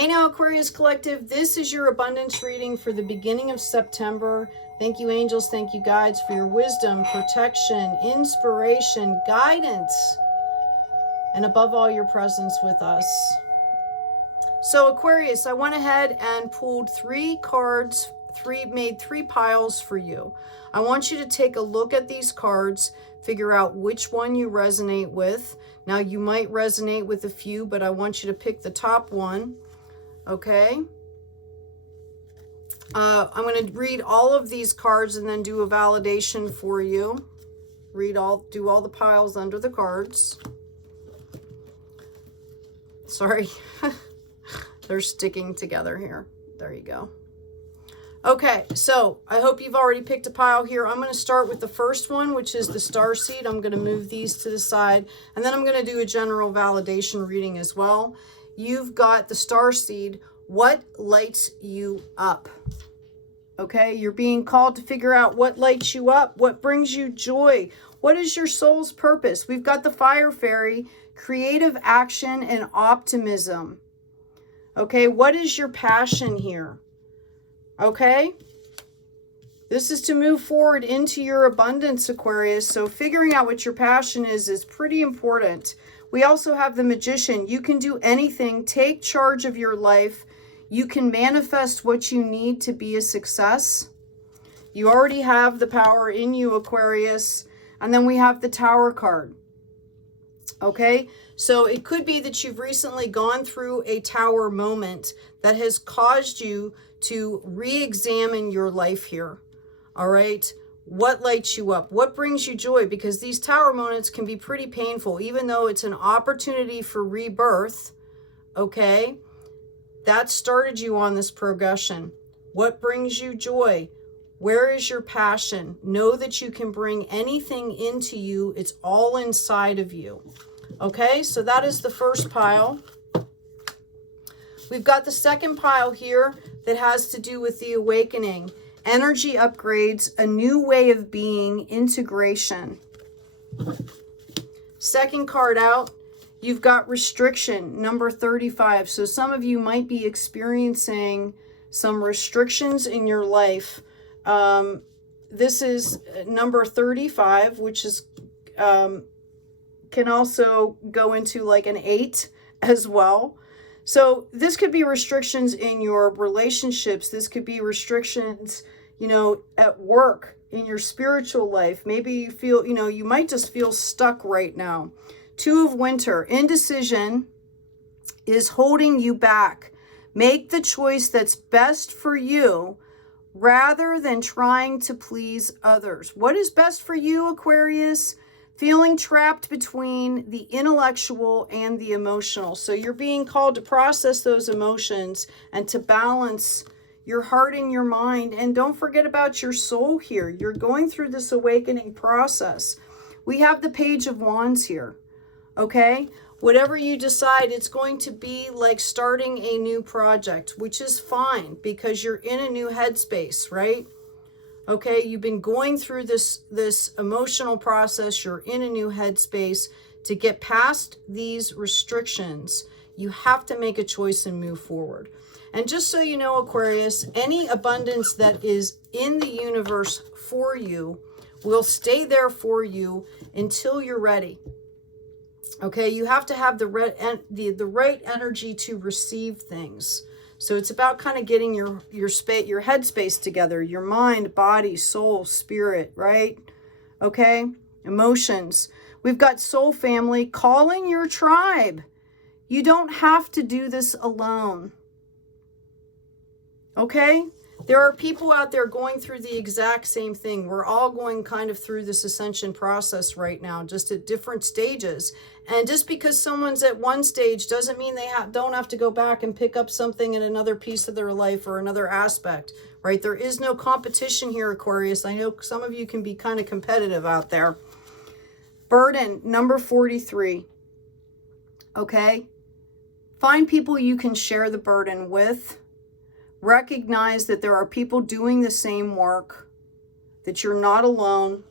Hey now, Aquarius Collective, this is your abundance reading for the beginning of September. Thank you, angels, thank you, guides, for your wisdom, protection, inspiration, guidance, and above all, your presence with us. So Aquarius, I went ahead and pulled 3 cards, made 3 piles for you. I want you to take a look at these cards, figure out which one you resonate with. Now, you might resonate with a few, but I want you to pick the top one. Okay, I'm going to read all of these cards and then do a validation for you. Do all the piles under the cards. Sorry, they're sticking together here. There you go. Okay, so I hope you've already picked a pile here. I'm going to start with the first one, which is the starseed. I'm going to move these to the side, and then I'm going to do a general validation reading as well. You've got the starseed. What lights you up? Okay, you're being called to figure out what lights you up, what brings you joy, what is your soul's purpose. We've got the fire fairy, creative action and optimism. Okay, what is your passion here? Okay, this is to move forward into your abundance, Aquarius. So figuring out what your passion is pretty important. We also have the magician. You can do anything. Take charge of your life. You can manifest what you need to be a success. You already have the power in you, Aquarius. And then we have the Tower card. Okay, so it could be that you've recently gone through a Tower moment that has caused you to re-examine your life here. All right. What lights you up? What brings you joy? Because these Tower moments can be pretty painful, even though it's an opportunity for rebirth. Okay, that started you on this progression. What brings you joy? Where is your passion? Know that you can bring anything into you. It's all inside of you. Okay, so that is the first pile. We've got the second pile here that has to do with the awakening. Energy upgrades, a new way of being, integration. Second card out, you've got restriction, number 35. So some of you might be experiencing some restrictions in your life. This is number 35, which is can also go into like an 8 as well. So this could be restrictions in your relationships. This could be restrictions, you know, at work, in your spiritual life. Maybe you feel, you know, you might just feel stuck right now. 2 of Winter, indecision is holding you back. Make the choice that's best for you rather than trying to please others. What is best for you, Aquarius? Feeling trapped between the intellectual and the emotional. So you're being called to process those emotions and to balance your heart and your mind. And don't forget about your soul here. You're going through this awakening process. We have the Page of Wands here. Okay? Whatever you decide, it's going to be like starting a new project, which is fine because you're in a new headspace, right? Okay, you've been going through this emotional process. You're in a new headspace. To get past these restrictions, you have to make a choice and move forward. And just so you know, Aquarius, any abundance that is in the universe for you will stay there for you until you're ready. Okay, you have to have the right energy to receive things. So it's about kind of getting your headspace together, your mind, body, soul, spirit, right? Okay, emotions. We've got soul family, calling your tribe. You don't have to do this alone. Okay? There are people out there going through the exact same thing. We're all going kind of through this ascension process right now, just at different stages. And just because someone's at one stage doesn't mean they don't have to go back and pick up something in another piece of their life or another aspect, right? There is no competition here, Aquarius. I know some of you can be kind of competitive out there. Burden, number 43. Okay? Find people you can share the burden with. Recognize that there are people doing the same work, that you're not alone,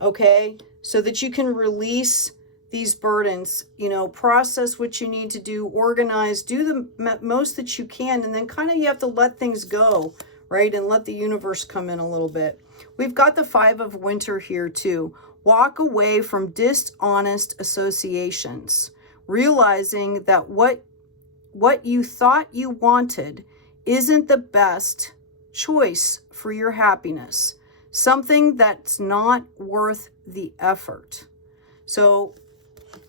okay? So that you can release these burdens, you know, process what you need to do, organize, do the most that you can, and then kind of you have to let things go, right? And let the universe come in a little bit. We've got the 5 of Winter here too. Walk away from dishonest associations, realizing that what you thought you wanted isn't the best choice for your happiness. Something that's not worth the effort. So,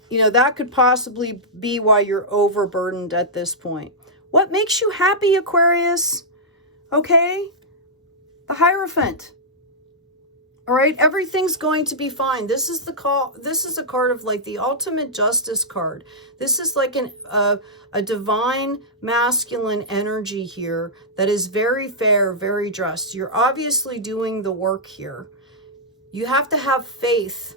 you know, that could possibly be why you're overburdened at this point. What makes you happy, Aquarius? Okay? The Hierophant. All right, everything's going to be fine. This is the call. This is a card of like the ultimate justice card. This is like a divine masculine energy here that is very fair, very just. You're obviously doing the work here. You have to have faith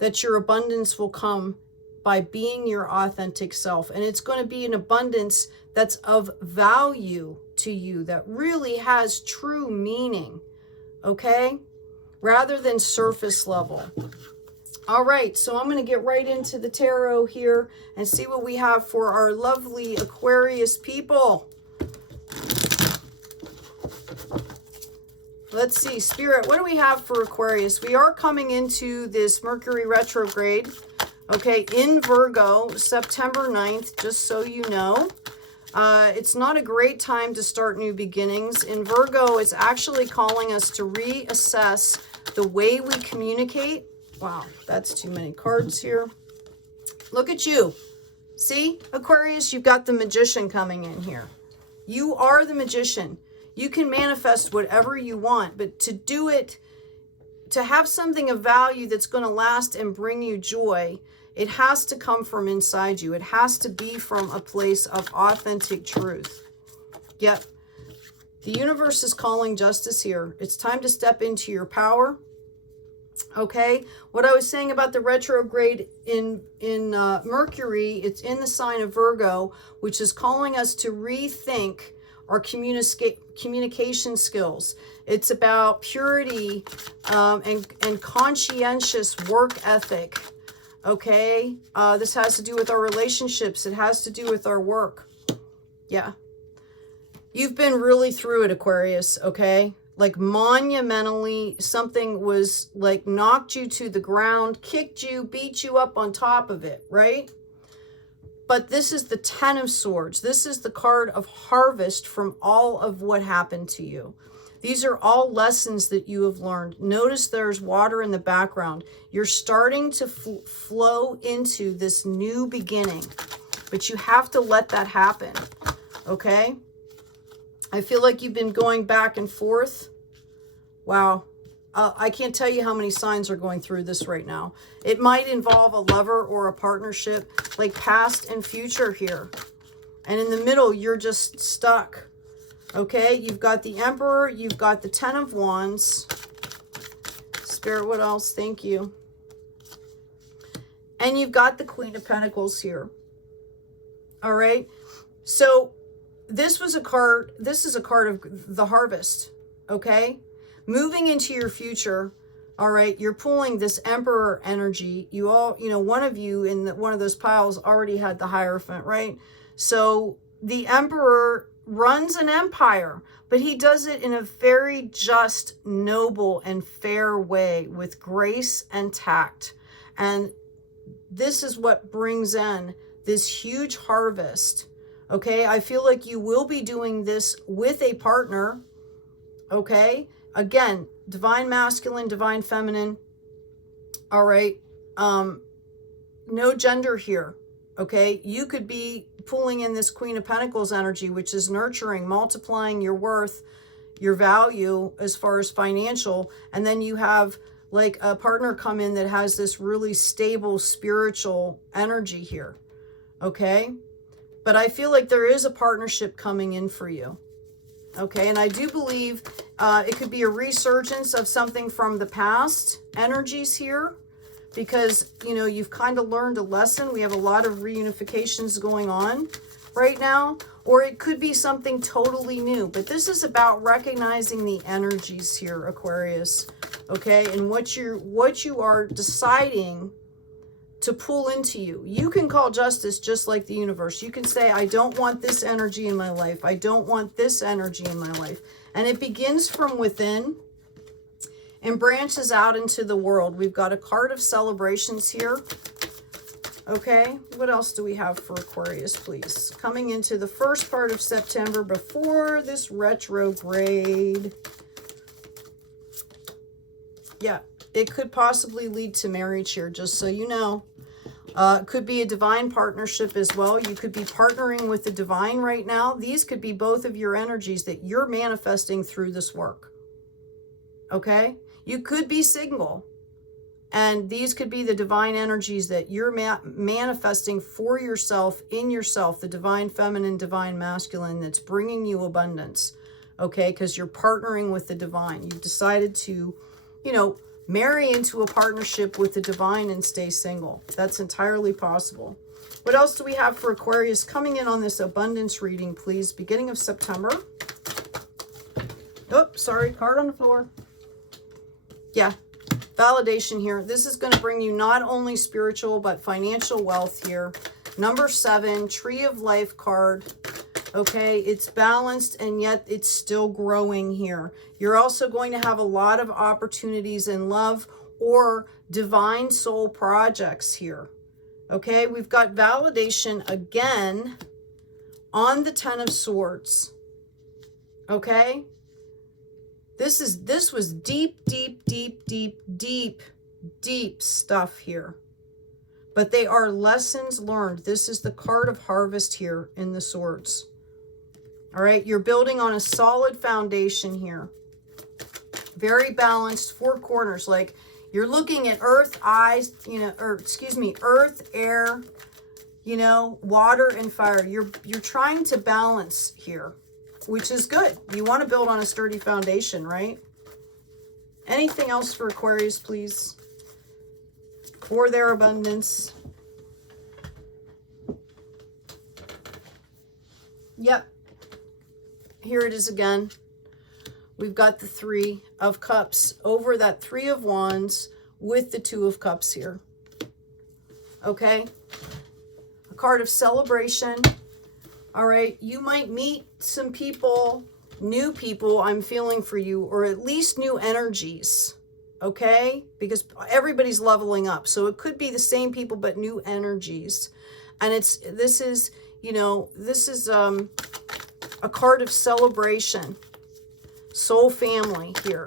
that your abundance will come by being your authentic self. And it's going to be an abundance that's of value to you, that really has true meaning. Okay? Rather than surface level. All right, so I'm going to get right into the tarot here and see what we have for our lovely Aquarius people. Let's see, Spirit, what do we have for Aquarius? We are coming into this Mercury retrograde, okay, in Virgo, September 9th, just so you know. It's not a great time to start new beginnings. In Virgo, it's actually calling us to reassess the way we communicate. Wow, that's too many cards here. Look at you. See, Aquarius, you've got the Magician coming in here. You are the Magician. You can manifest whatever you want, but to do it, to have something of value that's going to last and bring you joy, it has to come from inside you. It has to be from a place of authentic truth. Yep. The universe is calling justice here. It's time to step into your power. Okay. What I was saying about the retrograde in Mercury, it's in the sign of Virgo, which is calling us to rethink our communication skills. It's about purity and conscientious work ethic. Okay. This has to do with our relationships. It has to do with our work. Yeah. You've been really through it, Aquarius, okay? Like monumentally, something was like knocked you to the ground, kicked you, beat you up on top of it, right? But this is the 10 of Swords. This is the card of harvest from all of what happened to you. These are all lessons that you have learned. Notice there's water in the background. You're starting to flow into this new beginning, but you have to let that happen, okay? I feel like you've been going back and forth. Wow. I can't tell you how many signs are going through this right now. It might involve a lover or a partnership, like past and future here. And in the middle, you're just stuck. Okay, you've got the Emperor, you've got the 10 of Wands. Spirit, what else? Thank you. And you've got the Queen of Pentacles here. All right, so this is a card of the harvest, okay? Moving into your future, all right, you're pulling this Emperor energy. You all, you know, one of you in one of those piles already had the Hierophant, right? So the Emperor runs an empire, but he does it in a very just, noble, and fair way with grace and tact. And this is what brings in this huge harvest. Okay, I feel like you will be doing this with a partner. Okay, again, divine masculine, divine feminine. All right, no gender here. Okay, you could be pulling in this Queen of Pentacles energy, which is nurturing, multiplying your worth, your value as far as financial. And then you have like a partner come in that has this really stable spiritual energy here. Okay. But I feel like there is a partnership coming in for you. Okay, and I do believe it could be a resurgence of something from the past energies here, because, you know, you've kind of learned a lesson. We have a lot of reunifications going on right now, or it could be something totally new. But this is about recognizing the energies here, Aquarius, okay, and what you are deciding to pull into you. You can call justice just like the universe. You can say, I don't want this energy in my life. I don't want this energy in my life. And it begins from within and branches out into the world. We've got a card of celebrations here. Okay, what else do we have for Aquarius, please? Coming into the first part of September before this retrograde. Yeah, it could possibly lead to marriage here, just so you know. It could be a divine partnership as well. You could be partnering with the divine right now. These could be both of your energies that you're manifesting through this work. Okay? You could be single. And these could be the divine energies that you're manifesting for yourself, in yourself, the divine feminine, divine masculine that's bringing you abundance. Okay? Because you're partnering with the divine. You've decided to, you know, marry into a partnership with the divine and stay single. That's entirely possible. What else do we have for Aquarius coming in on this abundance reading, please? Beginning of September. Oh, sorry, card on the floor. Yeah, validation here. This is going to bring you not only spiritual but financial wealth here. Number 7, Tree of Life card. Okay, it's balanced and yet it's still growing here. You're also going to have a lot of opportunities in love or divine soul projects here. Okay, we've got validation again on the 10 of Swords. Okay, this was deep stuff here. But they are lessons learned. This is the card of harvest here in the Swords. All right, you're building on a solid foundation here. Very balanced, 4 corners. Like you're looking at earth, eyes, you know, or excuse me, earth, air, you know, water and fire. You're trying to balance here, which is good. You want to build on a sturdy foundation, right? Anything else for Aquarius, please? For their abundance. Yep. Here it is again. We've got the 3 of Cups over that 3 of Wands with the 2 of Cups here. Okay. A card of celebration. All right. You might meet some people, new people I'm feeling for you, or at least new energies. Okay. Because everybody's leveling up. So it could be the same people, but new energies. And this is a card of celebration. Soul family here.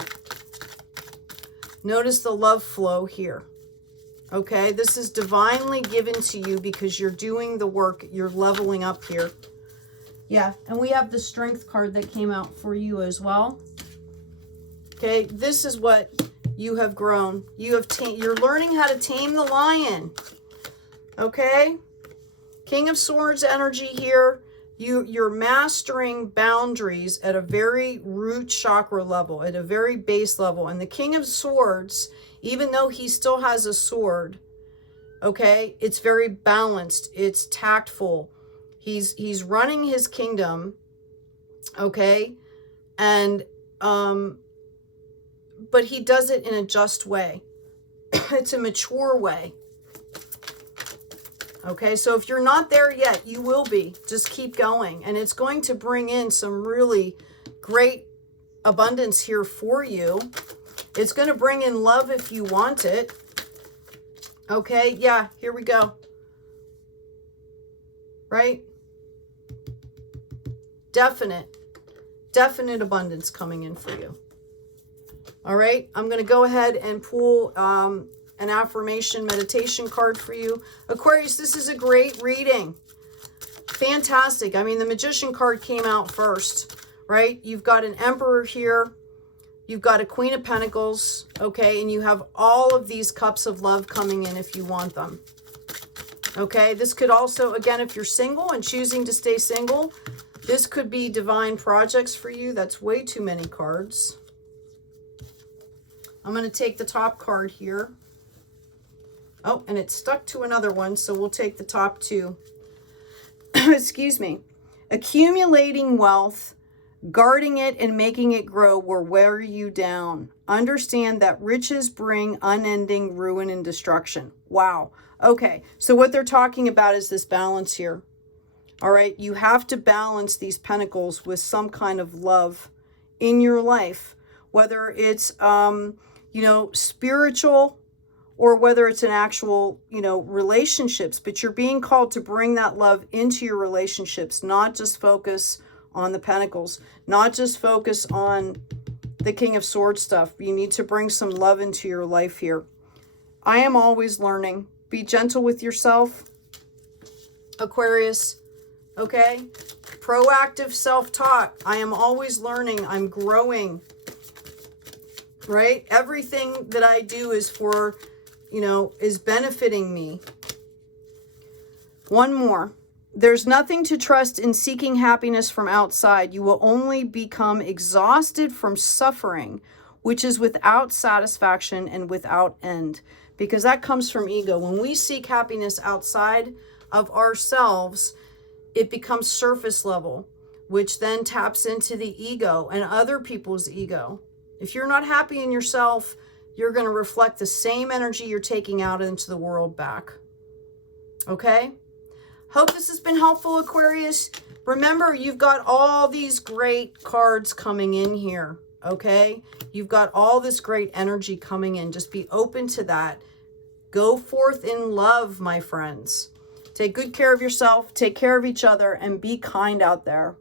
Notice the love flow here. Okay, this is divinely given to you because you're doing the work. You're leveling up here. Yeah, and we have the strength card that came out for you as well. Okay, this is what you have grown. You're learning how to tame the lion. Okay, King of Swords energy here. You're mastering boundaries at a very root chakra level, at a very base level. And the King of Swords, even though he still has a sword, okay, it's very balanced. It's tactful. He's running his kingdom, okay, and but he does it in a just way. It's a mature way. Okay, so if you're not there yet, you will be. Just keep going. And it's going to bring in some really great abundance here for you. It's going to bring in love if you want it. Okay, yeah, here we go. Right? Definite abundance coming in for you. All right, I'm going to go ahead and pull an affirmation meditation card for you. Aquarius, this is a great reading. Fantastic. I mean, the Magician card came out first, right? You've got an Emperor here. You've got a Queen of Pentacles, okay? And you have all of these cups of love coming in if you want them. Okay, this could also, again, if you're single and choosing to stay single, this could be divine projects for you. That's way too many cards. I'm going to take the top card here. Oh, and it's stuck to another one, so we'll take the top 2. Excuse me. Accumulating wealth, Guarding it and making it grow will wear you down. Understand that riches bring unending ruin and destruction. Wow. Okay, so what they're talking about is this balance here. All right, you have to balance these pentacles with some kind of love in your life, whether it's, you know, spiritual, or whether it's an actual, you know, relationships. But you're being called to bring that love into your relationships, not just focus on the pentacles, not just focus on the King of Swords stuff. You need to bring some love into your life here. I am always learning. Be gentle with yourself, Aquarius. Okay? Proactive self-talk. I am always learning. I'm growing. Right? Everything that I do is for, you know, is benefiting me. One more. There's nothing to trust in seeking happiness from outside. You will only become exhausted from suffering, which is without satisfaction and without end. Because that comes from ego. When we seek happiness outside of ourselves, it becomes surface level, which then taps into the ego and other people's ego. If you're not happy in yourself, you're going to reflect the same energy you're taking out into the world back. Okay? Hope this has been helpful, Aquarius. Remember, you've got all these great cards coming in here. Okay? You've got all this great energy coming in. Just be open to that. Go forth in love, my friends. Take good care of yourself, take care of each other, and be kind out there.